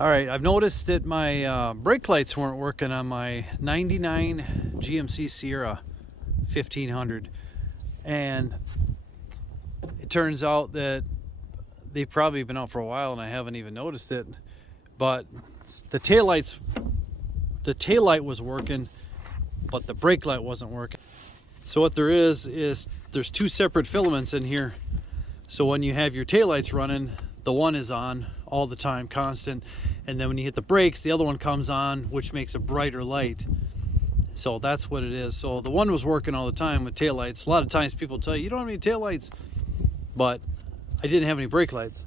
All right, I've noticed that my brake lights weren't working on my 99 GMC Sierra 1500, and it turns out that they've probably been out for a while and I haven't even noticed it. But the taillight was working, but the brake light wasn't working. So what there is there's two separate filaments in here. So when you have your taillights running, the one is on all the time, constant, and then when you hit the brakes, the other one comes on, which makes a brighter light. So that's what it is. So the one was working all the time with taillights. A lot of times people tell you don't have any taillights, but I didn't have any brake lights.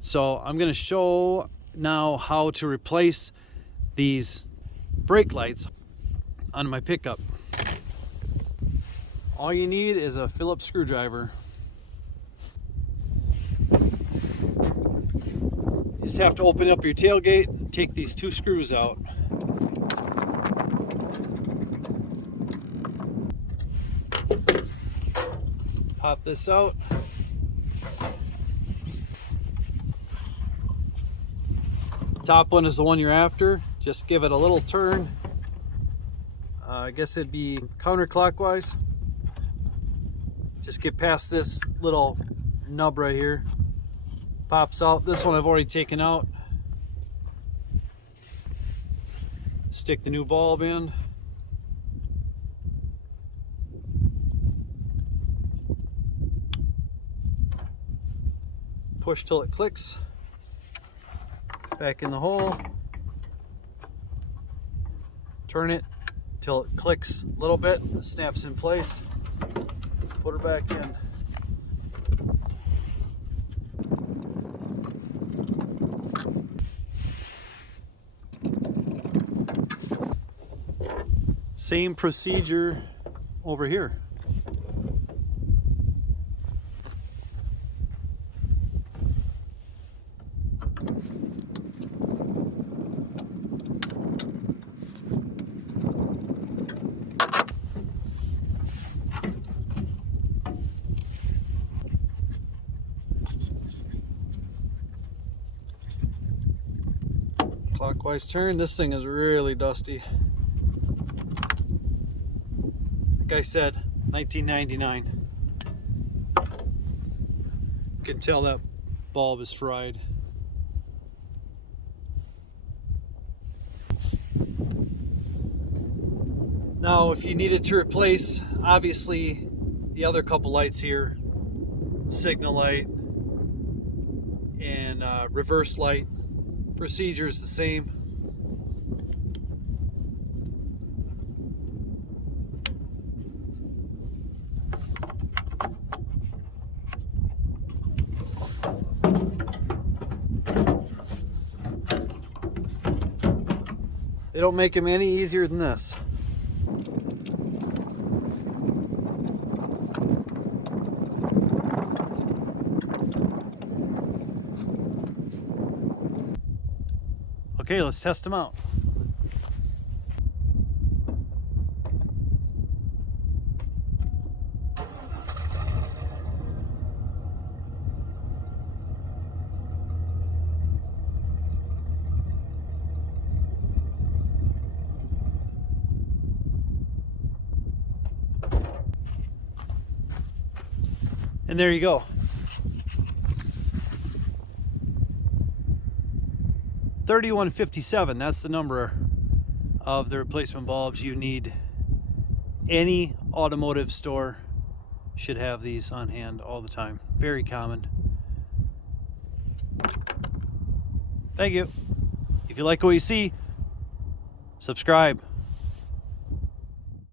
So I'm going to show now how to replace these brake lights on my pickup. All you need is a Phillips screwdriver. You just have to open up your tailgate and take these two screws out. Pop this out. Top one is the one you're after. Just give it a little turn. I guess it'd be counterclockwise. Just get past this little nub right here. Pops out. This one I've already taken out. Stick the new bulb in. Push till it clicks. Back in the hole. Turn it till it clicks a little bit, snaps in place. Put her back in. Same procedure over here. Clockwise turn. This thing is really dusty. Like I said, 1999. You can tell that bulb is fried. Now, if you needed to replace, obviously, the other couple lights here, signal light and reverse light, procedure is the same. They don't make them any easier than this. Okay, let's test them out. And there you go. $31.57, that's the number of the replacement bulbs you need. Any automotive store should have these on hand all the time. Very common. Thank you. If you like what you see, subscribe.